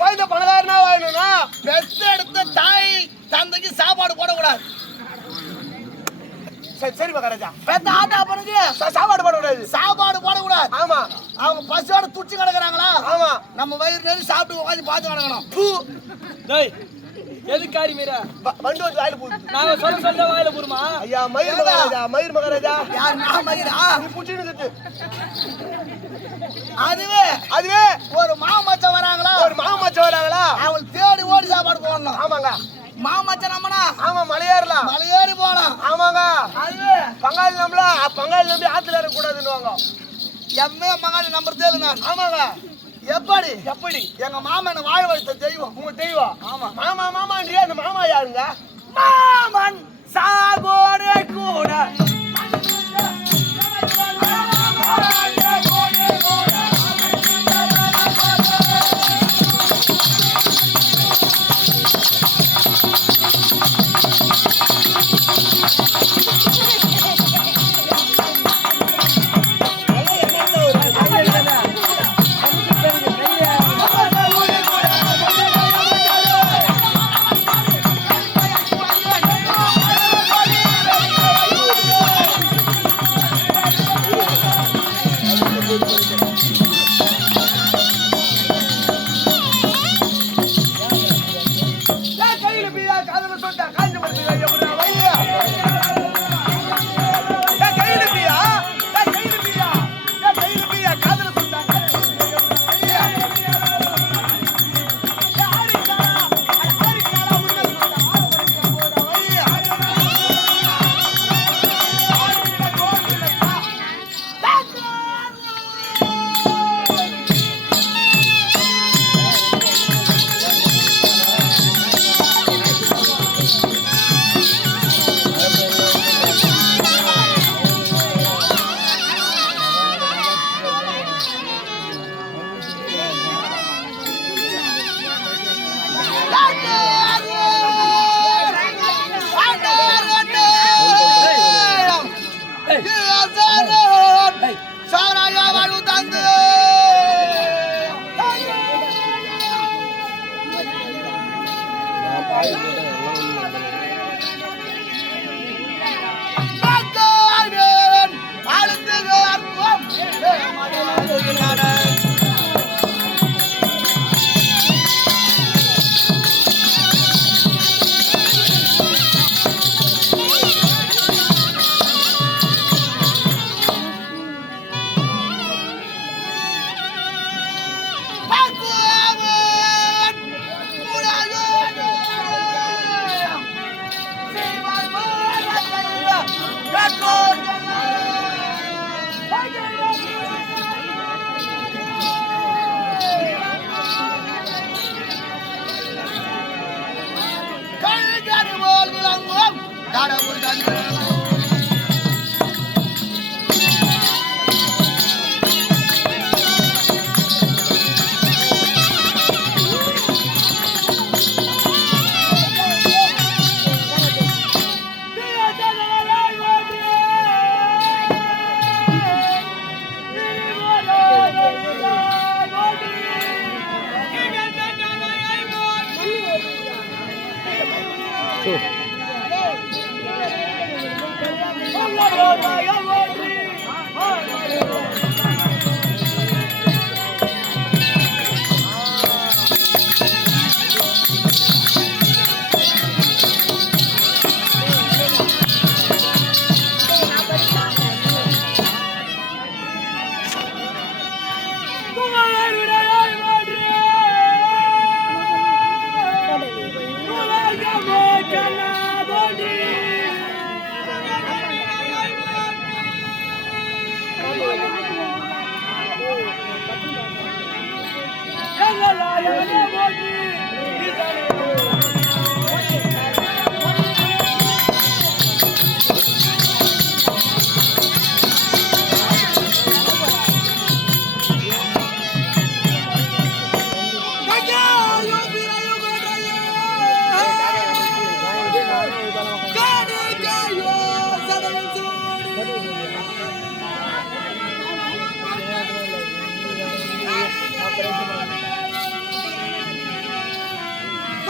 குழந்தை பணக்காரனா வாழணும்னா பெத்த எடுத்த தாய் தந்தைக்கு சாப்பாடு போடக்கூடாது. சரி மகாராஜா, பெத்த ஆத்தா அப்பனுக்கு சாப்பாடு போடக்கூடாது. சாப்பாடு போடக்கூடாது. ஆமா, அவங்க பசியோட துச்சி கிடக்குறாங்களா? ஆமா, நம்ம வயிறு நெறி சாப்பிட்டு உட்காந்து பார்த்து கிடக்கணும். எதுக்காடி மீரா வண்டு வந்து வாயில போகுது. நாங்க சொல்ல வாயில போடுமா? ஐயா மயிர் மகாராஜா, மயிர் மகாராஜா. யார்? நான் மயிரா? நீ புடிச்சிட்டு அதுவே ஒரு மாமச்சான் வராங்களா? ஒரு மாமச்சான் வராங்களா? அவங்க தேடி ஓடி சாப்பாடு போடணும். ஆமாங்க. மாமச்சான் நம்மனா? ஆமா, மலையேறலாம், மலையேறி போலாம். ஆமாங்க. அதுவே பங்காளி நம்பல, பங்காளி நம்பி ஆத்துல ஏற கூடாதுன்னுவாங்க. எம்மே பங்காளி நம்பர் தேடு நான். ஆமாங்க. எப்படி எங்க மாமா என்ன வாழ வைத்த தெய்வம். உங்க தெய்வம்? ஆமா. மாமான்றியா? அந்த மாமா யாருங்க? மாமன் சாகோரே கூட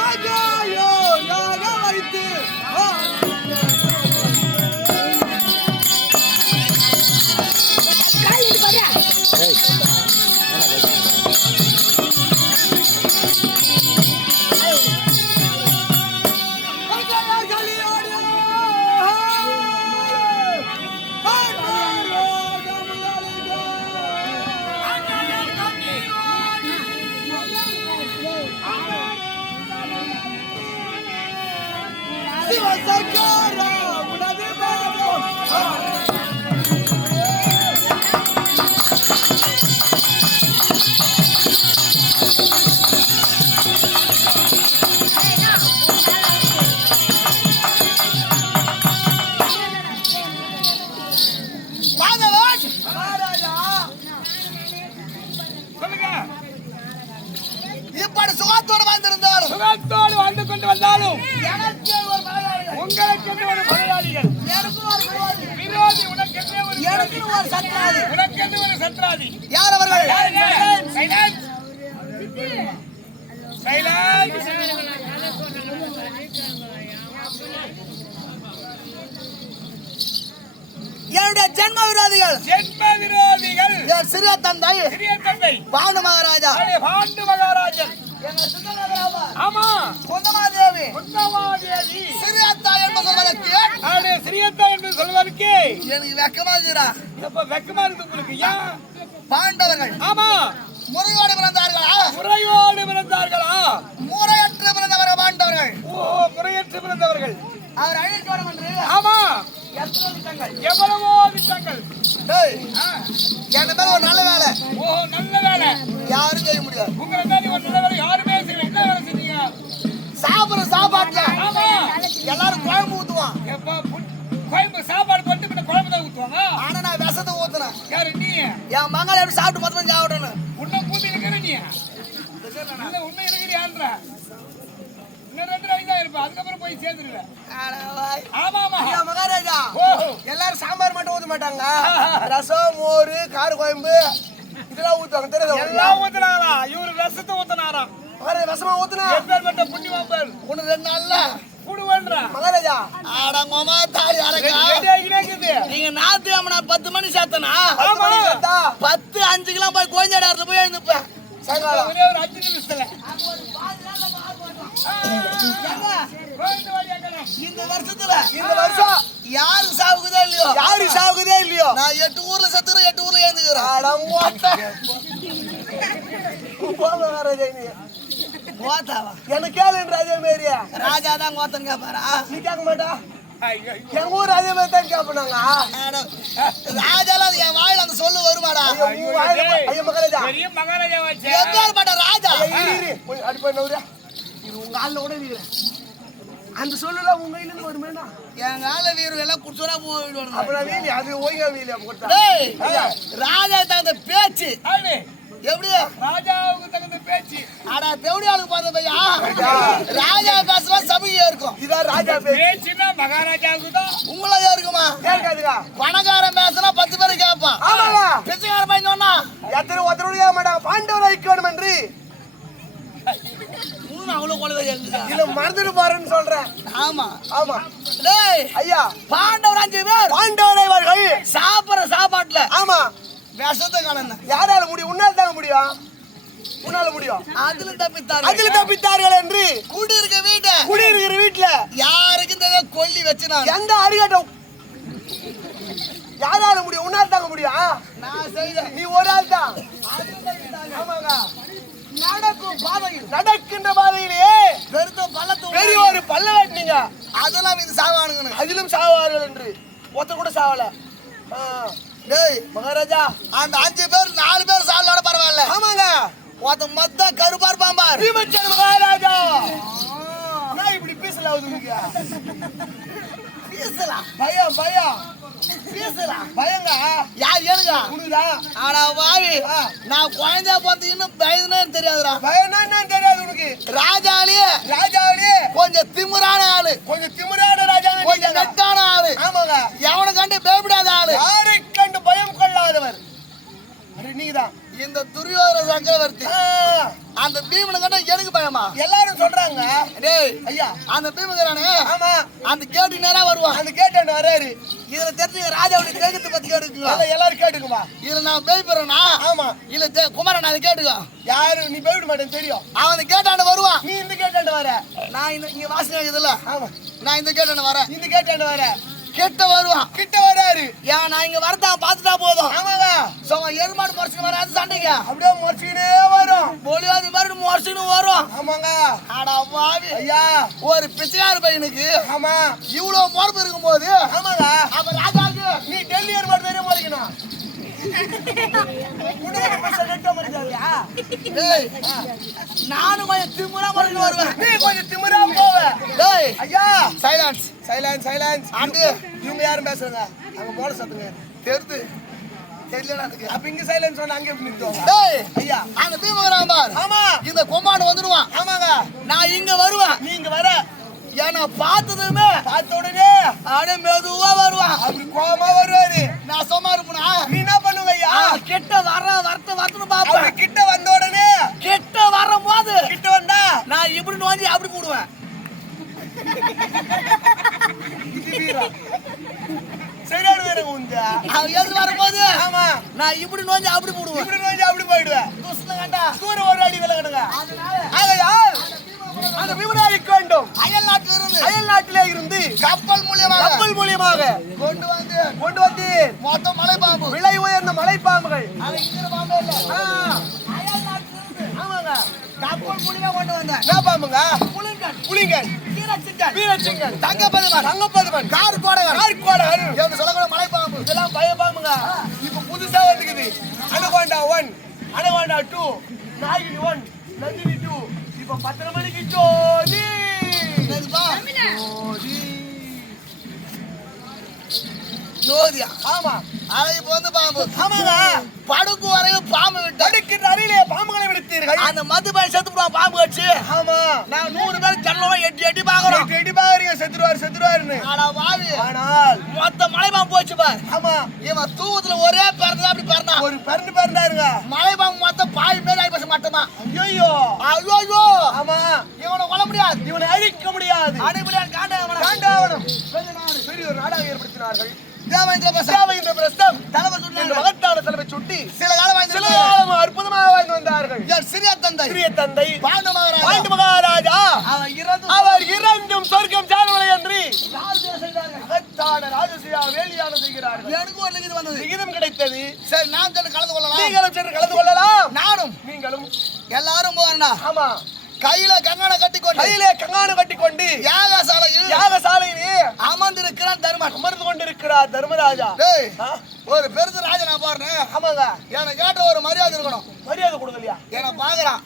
மகாயோ யாக வைத்து சிவசங்கரா உனது பாதம் மாதவன் மகாராஜா சொல்லுங்க. இப்படி சுகத்தோடு வந்திருந்தாலும் சுகத்தோடு வந்து கொண்டு வந்தாலும் எனக்கு ஒரு மலையாளிகள் உங்களுக்கு ஒரு முதலாளிகள், எனக்கு ஒரு விரோதி விரோதி உனக்கென்று ஒரு எனக்கு ஒரு சத்ராதி உனக்கென்று ஒரு சத்ராதி. யார் அவர்கள் சைலன்ஸ் சைலன்ஸ். என்னுடைய ஜென்ம விரோதிகள் ஜென்ம விரோதிகள். என் சிறிய தந்தை சிறிய தந்தை பாண்டு மகாராஜா பாண்டு மகாராஜன். எங்கள் சுந்தரராமா ஆமா, குந்தமாதேவி குந்தமாதேவி சிறிய தாய் என்று சொல்வதற்கு அவருடைய சிறியத்தா என்று சொல்வதற்கு எனக்கு வெக்கமா இருக்கிறா இப்ப வெக்கமா இருக்கு உங்களுக்கு. ஏன்? பாண்டவர்கள் ஆமா, முறையோடு பிறந்தார்களா முறையோடு பிறந்தார்களா? முறையற்று பிறந்தவர்கள் பாண்டவர்கள் ஓ, முறையற்று பிறந்தவர்கள். அவர் அழிக்கணும் என்று ஆமா, எத்தனை திட்டங்கள் எவ்வளவோ திட்டங்கள். டேய், ஆ, என் மேல ஒரு நல்ல வேலை ஓ, நல்ல வேலை. யாரும் செய்ய முடியாது உங்களை மாதிரி ஒரு நல்ல வேலை யாருமே செய்யல. என்ன வேலை செஞ்சீங்க? சாப்பிடுற சாப்பாட்டுல ஆமா, எல்லாரும் குழம்பு ஊத்துவான் எப்ப கோயம்பு சாப்பாடு போட்டு பின்ன குழம்பு தான் ஊத்துவாங்க. ஆனா நான் விஷத்தை ஊத்துனேன் யாரு நீ? என் மகள் எப்படி சாப்பிட்டு மொத்தம் சாப்பிடணும் உன்னை பூத்தி இருக்கிற நீ இல்ல, உண்மை இருக்கிறியான்ற இன்னும் 2 நாளைக்கு தான் இருப்ப. அதுக்கப்புறம் போய் சேர்ந்துருவேன். ஆமா ஆமா. மகாராஜா ஓ, எல்லாரும் சாம்பார் மட்டும் ஊத்த மாட்டாங்க ரசம் மோர் கார குழம்பு இதெல்லாம் ஊத்துவாங்க தெரியாது எல்லாம் ஊத்துனாரா? இவரு ரசத்தை ஊத்துனாரா? விஷமா ஊத்துனா எப்பேற்பட்ட புண்ணியமா பேர். ஒண்ணு 2 நாள்ல கூடுவேன்றா மகாராஜா ஆடங்கோமா தாடி அரக்கா நீங்க நாத்து அம்மனா 10 மணி சேர்த்தனா ஆமா. 10 5 போய் கோஞ்சாடாரத்துல போய் எழுந்துப்பேன் சாயங்காலம் ஒரே ஒரு 5 நிமிஷத்துல இந்த வருஷம் யாருக்கு சாவுக்குதே இல்லையோ நான் 8 ஊர்ல செத்துறேன் 8 ஊர்ல எழுந்துக்கிறேன் எனக்கு கேளு ராஜா மேரியா ராஜா தான் கோத்தன் கேப்பாரா நீ கேட்க மாட்டா எங்க ஊர் அதே மாதிரி தான் கேட்பாங்க ராஜாலாம் என் வாயில அந்த சொல்லு வருமாடா ஐயோ மகாராஜா பெரிய மகாராஜா வச்சு எப்பேற்பட்ட ராஜா அடிப்பா நவுரியா இது உங்க ஆள்ல கூட வீரன் அந்த சொல்லுல உங்க கையில இருந்து வருமேனா என் ஆள வீரர் எல்லாம் குடிச்சோனா போயிடுவாங்க அப்ப வீலி அது ஓய்யா வீலி அப்ப கொடுத்தா டேய் ராஜா தகுந்த பேச்சு ஆளு எப்படி ராஜாவுக்கு தகுந்த பேச்சு. ஆடா தேவடி ஆளுக்கு பாத்த பையா ராஜா பேசுறா சபையா இருக்கும் இதான் ராஜா பேச்சுன்னா மகாராஜாவுக்கு தான். உங்களே இருக்குமா கேட்காதுடா பணக்காரன் பேசுனா 10 பேர் கேட்பான் ஆமாடா பிச்சைக்காரன் பையன் சொன்னா எத்தனை ஒருத்தரோட கேட்க மாட்டாங்க பாண்டவர் ஐக்கணும் என்று அவ்வளவு கொள்ளதை இல்ல மறந்துட்டு பாருன்னு சொல்றேன் ஆமா ஆமா டேய் ஐயா பாண்டவர் 5 பேர் பாண்டவர்கள் சாப்பிடுற சாப்பாட்டுல ஆமா விஷத்தை கலந்த யாரால முடியும் உன்னால தாங்க முடியும் உன்னால முடியும் அதுல தப்பித்தார்கள் என்று குடியிருக்கிற வீட்டுல யாருக்கு இந்த கொல்லி வச்சுனா எந்த அரிகட்டம் யாரால முடியும் உன்னால தாங்க முடியும் நான் செய்த நீ ஒரு ஆள் தான் ஆமாங்க நடக்கின்ற பாதையிலே பெரிய ஒரு பல்ல வெட்டினீங்க அதெல்லாம் இது சாவானுங்க அதிலும் சாவார்கள் என்று ஒருத்தர் கூட சாவல டேய் மகாராஜா அந்த 5 பேர் 4 பேர் சாவலோட பரவாயில்ல ஆமாங்க ஒருத்த மொத்த கருப்பா இருப்பான் பார் பீமச்சன் மகாராஜா நான் இப்படி பேசல பேசலாம் பயம் பேசலாம் பயங்க யார் ஏனுங்க உனக்குதா ஆனா வாவி நான் குழந்தையா பார்த்து இன்னும் பயதுனே தெரியாதுடா பயனா என்னன்னு தெரியாது உனக்கு ராஜாலியே கொஞ்சம் திமிரான ஆளு ராஜா கொஞ்சம் நெட்டான ஆளு ஆமாங்க எவனை கண்டு பயப்படாத ஆளு யாரை கண்டு பயம் கொள்ளாதவர் நீங்கதான் இந்த துரியோதன சக்கரவர்த்தி அந்த பீமனை கண்டா எனக்கு பயமா ஆமா எல்லாரும் சொல்றாங்க. டேய் ஐயா அந்த பீமகரானே ஆமா அந்த கேட்டு நேரா வருவான். அந்த கேட்டாண்டு வராரு. இதுல தெரிஞ்சு ராஜாவுடைய தேகத்தை பத்தி கேட்டுக்குங்க. அத எல்லாரும் கேட்டுக்குமா. இதுல நான் பேய் போறேனா? ஆமா. இல்ல குமாரன் அதை கேட்டுக்க. யாரு நீ போய்விட மாட்டேன்னு தெரியும். அவன் அந்த கேட்டாண்டு வருவான். நீ இந்த கேட்டாண்டு வர. நான் இந்த இங்க வாசனை இருக்குதுல்ல. ஆமா. நான் இந்த கேட்டாண்டு வரேன். இந்த கேட்டாண்டு வர. கிட்ட வருவான். கிட்ட வராரு. ஏன் நான் இங்க வரதா பாத்துட்டா போதும். ஆமாங்க. சோ எருமாடு மொறச்சுக்கு வராது சண்டைக்கு. அப்படியே மொறச்சினே வரும். போலியாதி மாதிரி மொறச்சுன்னு வரும். ஆமாங்க. அட பாவி. ஐயா ஒரு பிச்சைக்கார பையனுக்கு ஆமா இவ்வளவு மொறப்பு இருக்கும்போது ஆமாங்க அப்ப ராஜாக்கு நீ டெல்லி ஏர்பாடு தெரியும் மொழிக்கணும். நானும் கொஞ்சம் திமுறா மொழின்னு வருவேன். நீ கொஞ்சம் திமிரா போவ. டேய் ஐயா சைலன்ஸ் சைலன்ஸ் சைலன்ஸ். ஆண்டு இவங்க யாரும் பேசுறாங்க? அங்க போல சத்துங்க தெரிது தெரியல அதுக்கு. அப்ப இங்க சைலன்ஸ் சொன்னா அங்க எப்படி நிறுத்துவாங்க? டேய் ஐயா அந்த பீமகரான் பார். ஆமா இந்த கொம்பாண்டு வந்துடுவான். ஆமாங்க. நான் இங்க வருவேன். நீ இங்க வர. ஏன்னா பார்த்ததுமே பார்த்த உடனே அப்படியே மெதுவா வருவான். அப்படி கோவமா வருவாரு. நான் சும்மா இருப்பேனா? நீ என்ன பண்ணுவ ஐயா? கிட்ட வரத்துன்னு பாப்பேன். அப்படி கிட்ட வந்த உடனே கிட்ட வரும்போது கிட்ட வந்தா நான் இப்படி நோஞ்சி அப்படி போடுவேன். இது வீரா சரியான வீரங்க உண்டா. அவன் எதிர் வரும்போது ஆமா நான் இப்படி நோஞ்சி அப்படி போடுவேன். இப்படி நோஞ்சி அப்படி போயிடுவேன். துஷ்ட கண்டா தூரம் ஒரு அடி விலகணுங்க. அதனால ஆகையால் அந்த விவராயிக்க வேண்டும். அயல் நாட்டிலே இருந்து கப்பல் மூலியமாக கொண்டு வந்து மொத்தம் மலைப்பாம்பு விலை உயர்ந்த மலைப்பாம்புகள். அது இங்கிற பாம்பே இல்ல. அயல் நாட்டுல இருந்து ஆமாங்க. கப்பல் மூலியமா கொண்டு வந்தேன். என்ன பாம்புங்க? புலிங்கள் வீரசிங்கன் தங்கப்பதுமன் கார்கோடகன் என்று சொல்லக்கூடிய மலைப்பாம்பு இதெல்லாம் பயப்பாம்புங்க. இப்ப புதுசா வந்துக்குது. அனகோண்டா 1 அனகோண்டா 2 நாகினி 1 நந்தினி 2 இப்ப 10 மணிக்கு ஜோதி ஜோதியா. ஆமா அதை இப்ப வந்து பாம்பு ஆமாங்க. படுக்கு வரையும் பாம்பு விட்டு தடுக்கின்ற அருகிலே பாம்புகளை விடுத்தீர்கள். அந்த மது பையன் செத்து போடுவான் பாம்பு கட்சி. ஆமா நான் 100 பேர் ஜன்னலமா எட்டி பாக்குறோம். எட்டி பாக்குறீங்க செத்துருவாருன்னு. ஆனா வாவி ஆனால் மொத்த மலைப்பாம்பு போச்சு பார். ஆமா இவன் தூவத்துல ஒரே பிறந்தா அப்படி பிறந்தான். ஒரு பிறந்தாருங்க. மலைப்பாம்பு மொத்தம் பாய் மேல ஆகி போச்சு மட்டமா. ஐயோ ஐயோ ஆமா இவனை கொல்ல முடியாது. இவனை அழிக்க முடியாது. அடிப்படையாக காண்டாவனம் பெரிய ஒரு நாடாக ஏற்படுத்தினார்கள். தேவேந்திர பிரஸ்தம் தலைவர் என்ற மகத்தான தலைமை சுட்டி சில காலம் சில காலம் அற்புதமாக வாழ்ந்து வந்தார்கள். என் சிறிய தந்தை பாண்டு மகாராஜா அவர் இறந்தும் சொர்க்கம் சார்வலை என்று மகத்தான ராஜசியா வேலியான செய்கிறார்கள். எனக்கு ஒரு லிகிதம் வந்தது. விகிதம் கிடைத்தது. சரி நான் சென்று கலந்து கொள்ளலாம். நீங்களும் சென்று கலந்து கொள்ளலாம். நானும் நீங்களும் எல்லாரும் போறா. ஆமா கையில கங்காண கட்டிக்கொண்டு யாகசாலையிலே அமர்ந்திருக்கிறான் தர்மன். அமர்ந்து கொண்டிருக்கிறார் தர்மராஜா. டேய் ஒரு பெருசு ராஜா நான் பாருனே. ஆமாங்க. எனக்கு கேட்ட ஒரு மரியாதை இருக்கணும். மரியாதை கொடுக்கலையா? என்ன பாக்குறான்.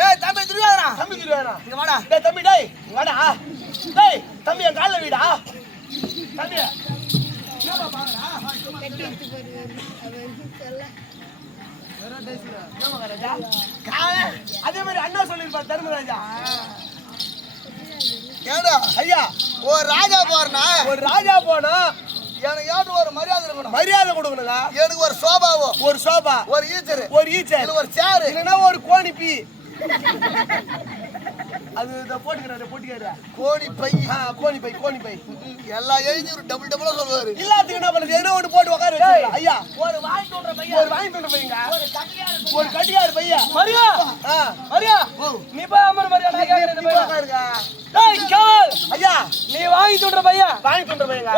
டேய் தம்பி துரியாதரா. இங்க வாடா. டேய் தம்பி டேய் வாடா. டேய் தம்பி என் கால்ல வீடா. தம்பி என்னப்பா பாக்குறா? அதே மாதிரி அண்ணா சொல்லிருப்பார் தர்மராஜா. ஏடா ஐயா ஒரு ராஜா போறனா ஒரு ராஜா போனா எனக்கு ஏட்டு ஒரு மரியாதை இருக்கணும். மரியாதை கொடுக்கணுங்க. எனக்கு ஒரு சோபாவோ ஒரு சோபா ஒரு ஈச்சர் ஒரு சேரு இல்லைன்னா ஒரு கோணிப்பி. அது போட்டுக்கிறாரு கோணி பை கோணி பை எல்லா எழுதி ஒரு டபுளா சொல்லுவாரு. எல்லாத்துக்கும் என்ன பண்ணுறது? என்ன ஒன்று போட்டு உட்கார வச்சிருக்கா. ஐயா ஒரு வாங்கி தோன்ற பையன் பையங்க ஒரு கட்டியாரு பையன் மரியா மரியா நீ போய் அமர் மரியா நான் கேக்குறது போய் உட்காருங்க. டேய் கேள் ஐயா நீ வாங்கி தோன்ற பையன்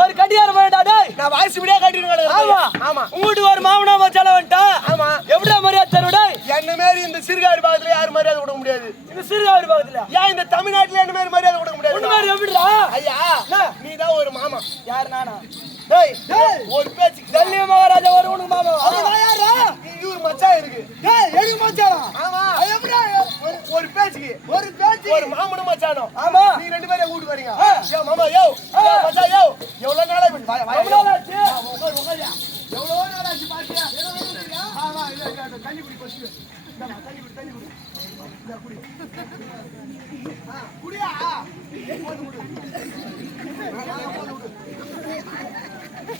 ஒரு கட்டியாரு பையன்டா. டேய் நான் வாய்ஸ் விடியா கட்டிட்டு ஆமா ஆமா உங்களுக்கு ஒரு மாமனா மச்சால வந்துட்டா. ஆமா எப்படிடா மரியாதை தருவ? டேய் என்ன மாதிரி இந்த சிறுகாடு பாகத்துல யாரும் மரியாதை கொடுக்க முடியாது. இந்த சிறுகாடு பாகத்துல ஏன் இந்த தமிழ்நாட்டுல என்ன மாதிரி மரியாதை கொடுக்க முடியாது? உன்ன மாதிரி எப்படிடா? ஐயா நீ தான் ஒரு மாமா. யார் நானா? டேய் ஒரு பேச்சு டெல்லி மகாராஜா ஒரு உனக்கு மாமா. அவன் யாரா? இவரு மச்சான் இருக்கு. டேய் எங்க மச்சானா? ஆமா எப்படிடா ஒரு பேச்சுக்கு ஒரு மாமனும் மச்சானோ. ஆமா நீ ரெண்டு பேரும் கூட்டி வரீங்க. யோ மாமா யோ மச்சான் யோ எவ்வளவு நாளா எவ்வளவு நாள் ஆச்சு? எவ்வளவு நாள் ஆச்சு பாத்தியா? ஆமா இல்ல தண்ணி குடி கொஸ்டி. தண்ணி குடி இந்த குடி. குடியா போடு குடி.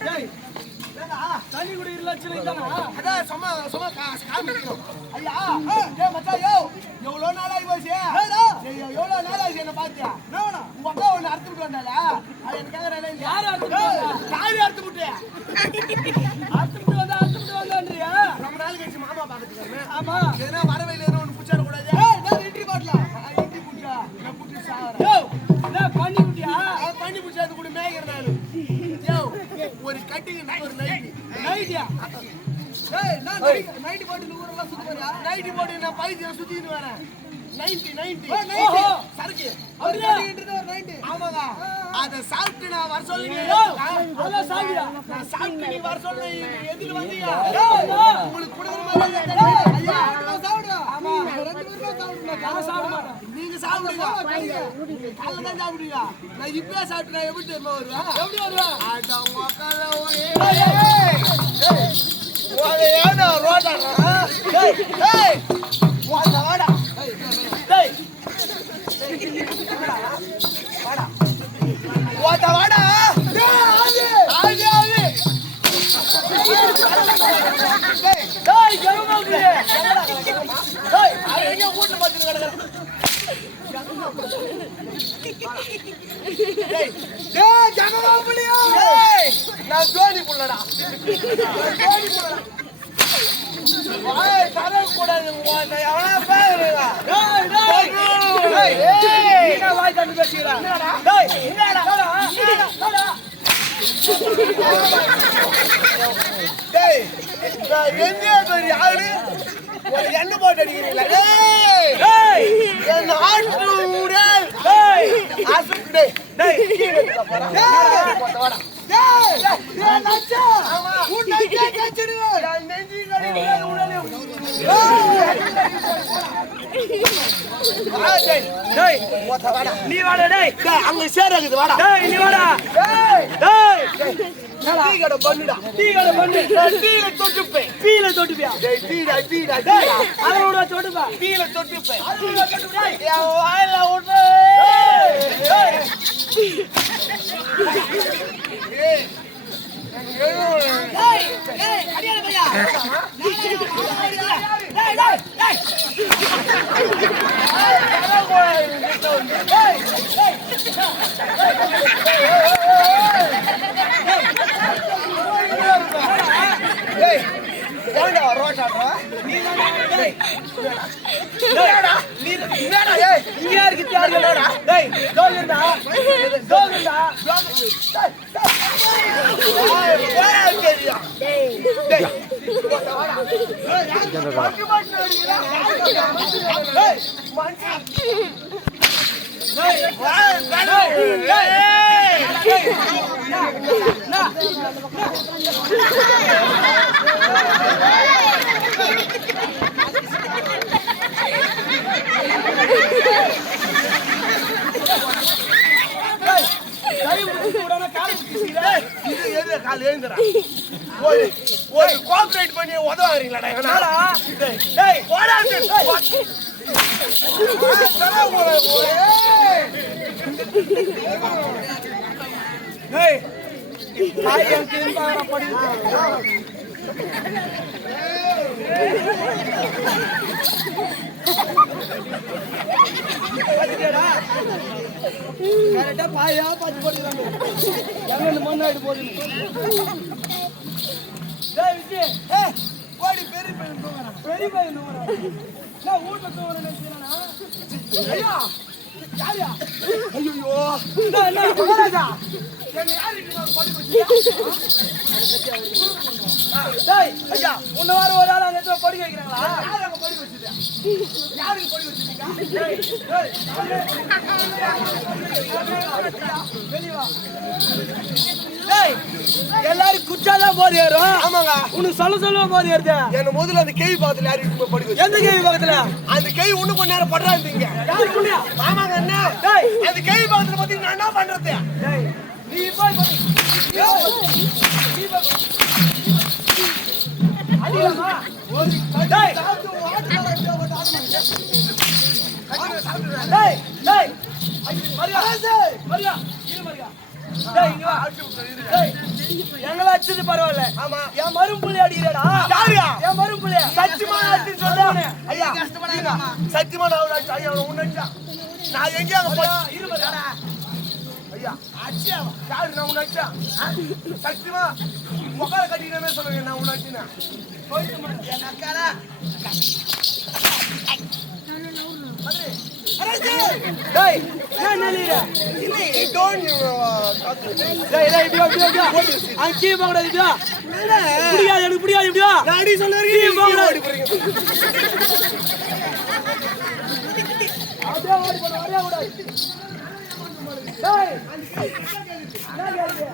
டேய் தண்ணி குடி இல்ல அதான் சும்மா காமிக்கணும். ஐயா ஏ மச்சான் யோ எவ்வளவு நாள் ஆகி போச்சு? ஓஹோ. சரக்கு அப்படியா? ஆமாங்க அத சாப்பிட்டு நான் வர சொல்லுங்க அதான் சாப்பிடா. நான் சாப்பிட்டு நீ வர சொல்லு எதுக்கு வந்தீங்க ஏய், உங்களுக்கு கொடுக்குற மாதிரி ஐயா சாப்பிடுங்க ஆமா நான் சாப்பிட மாட்டேன். நீங்க சாப்பிடுங்க காலைல தான் சாப்பிடுங்க நான் இப்பவே சாப்பிட்டு நான் எப்படி தெரியுமா வருவேன் எப்படி வருவேன்? அட உக்கால ஓய் ஏடா ரோடா ஏய் ஏய் வாடா வாடா டேய், வாடா வாடா ஆதி ஆதி டேய், கருமாக்குடி. டேய் அவன் எங்க வீட்ல படுத்து கிடக்குறான் டேய் டேய் ஜகமாபுலியா டேய் நான் ஜோடி புள்ளடா ஜோடி புள்ளடா வாய் தர கூடாது நான் எவனா பேருடா டேய், டேய். டேய் டேய் நீ என்ன வாய் தந்து பேசுகிறா? டேய் என்னடா? டேய் நான் என்ன பெரிய ஆளு ஒரு எண்ணெய் போட்டு அடிக்கிறீங்களா டேய் டேய், என் ஆட்டு உடல் டேய், ஆசுக்கு டேய் டேய். கீழே போடா டேய் வாடா டேய் டேய் நச்சா உன் நச்சா கச்சிடுவே நான் நெஞ்சி கடிக்கிற உடலே டேய் டேய், மொத்த வாடா நீ வாடா. டேய், டேய் அங்க சேராகுது வாடா டேய், நீ வாடா. டேய் டேய், டீ கடை பண்ணுடா டீ கடை பண்ணு. டீல தொட்டுப்பேன் டீல தொட்டுப்பியா? டேய் டீடா டீடா டேய், டீடா அதோட தொட்டுப்பா. டீல தொட்டுப்பேன் அதோட தொட்டுப்பா. என் வாயில விட்டு டேய், ஏய் டேய், டேய், அடியால பையா. டேய், டேய், டேய். டேய் ஏன்டா ரோட்டாடா நீ தானே. டேய், என்னடா நீ என்னடா ஏய் இங்க யாருக்கு தியாகம்டா? டேய், ஜோகண்டா. ஜோகண்டா. ஒரு கோஆபரேட் பண்ணி உதவாங்கறீங்களா என்னடா? டேய் போடா டேய், தாய் எனக்கு பாரு படிச்சு. பாத்துடா. கரெக்ட்டா பாயா பாத்து போடுறாங்க. எங்க இந்த மண்ணாடி போடுது. டேய் விஜய், ஏய் ஓடி பெரிய பையன் தூங்குறான் பெரிய பையன் தூங்குறான். நான் வீட்ல தூங்குறேன்னு நினைச்சேனா? ஐயா, யாரியா? ஐயோ என்ன மகாராஜா? என்ன யாரு நான் படி வச்சியா டேய், ஐயா, உன்ன வார ஒரு ஆள் அங்க ஏதோ படிக்க வைக்கிறாங்களா? யாரு அங்க படி வச்சியா யாருக்கு படி வச்சிருக்கீங்க டேய், டேய். வெளிய வா. டேய், எல்லாரும் குச்சாதான் போது ஏறும். ஆமாங்க உனக்கு சொல்ல போது ஏறுது. என்ன முதல்ல அந்த கேவி பாத்துல யாரு இப்ப படி வச்சு எந்த கேள்வி பக்கத்துல? அந்த கேவி இன்னும் கொஞ்ச நேரம் படுறாங்க யாரு புள்ளியா? ஆமாங்க என்ன டேய், அந்த கேவி பாத்துல பத்தி நான் என்ன பண்றது டேய், நீ போய் பாரு. நீ போய் அடிலாமா? டேய், டேய், டேய். மரியா, மரியா, இரு மரியா. டேய், இங்க வா. டேய், எங்களை அடிச்சது பரவாயில்ல. ஆமா என் மரும்புள்ளி அடிக்கிறடா. யாருயா? என் மரும்புள்ளி. சத்தியமா அடிச்சு சொல்றேன் ஐயா சத்தியமா நான் அடிச்சு ஐயா உன்ன நான் எங்க அங்க போய் இரு மரியா. ஐயா அடிச்சியா யாரு நான் உன்ன அடிச்சா சத்தியமா முகால கட்டினே சொல்லுங்க நான் உன்ன அடிச்சேன் போயிட்டு மரியா. என் அக்காடா டேய், என்ன நிலையில? இல்லை டோன் டேய், டேய், இப்படி வா, இப்படி வா, இப்படி வா. அங்க கீழே போக கூடாது, இப்படி வா. பிடிக்காது, எனக்கு பிடிக்காது, இப்படி வா. நான் அடி சொல்லுறேன் கீழே போக கூடாது. அப்படியே ஓடி போன வரையா கூடாது. டேய் என்ன கேளுங்க